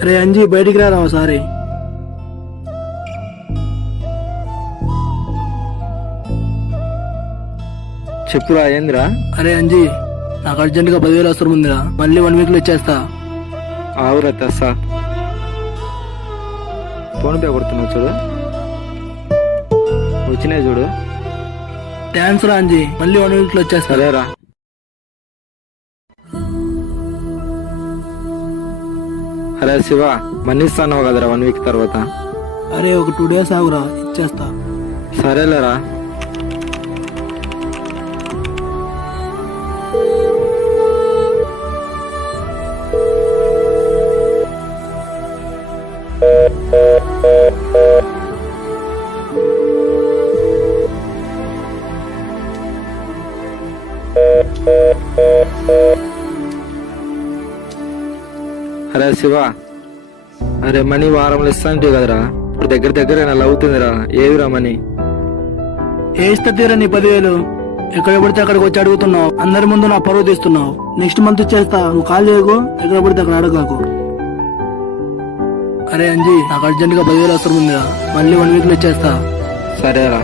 అరే అంజీ బయటికి రారా ఒకసారి. చెప్పురా ఏందిరా? అరే అంజీ నాకు అర్జెంట్ గా 10,000 అవసరం ఉందిరా, మళ్ళీ 1 వీక్ లో ఇచ్చేస్తా. ఆవురా తెస్తా. ఫోన్ పే కొడుతున్నావు చూడు, వచ్చినాయి చూడు. థ్యాంక్స్ రా అంజీ, మళ్ళీ 1 వీక్ లో ఇచ్చేస్తా. సరేరా. అరే శివ, మనీ ఇస్తాను కదరా 1 వీక్ తర్వాత? అరే ఒక 2 days ఆగురా, ఇచ్చేస్తా. సరేలేరా. అరే శివ, అరే మనీ వారంలో ఇస్తాంటే కదరా, ఇప్పుడు దగ్గర దగ్గర నెల అవుతుందిరా. ఏవిరా మనీ? ఏ ఇస్తా తీరా నీ 10,000? ఎక్కడ పడితే అక్కడికి వచ్చి అడుగుతున్నావు, అందరి ముందు నా పరువు తీస్తున్నావు. నెక్స్ట్ మంత్ ఇచ్చేస్తా, నువ్వు కాల్ చేయకు, ఎక్కడ పడితే అక్కడ అడగకు. అరే అంజీ నాకు అర్జెంట్ గా 10,000 అవసరం ఉందిరా, మళ్ళీ 1 వీక్ లో ఇచ్చేస్తా. సరేరా.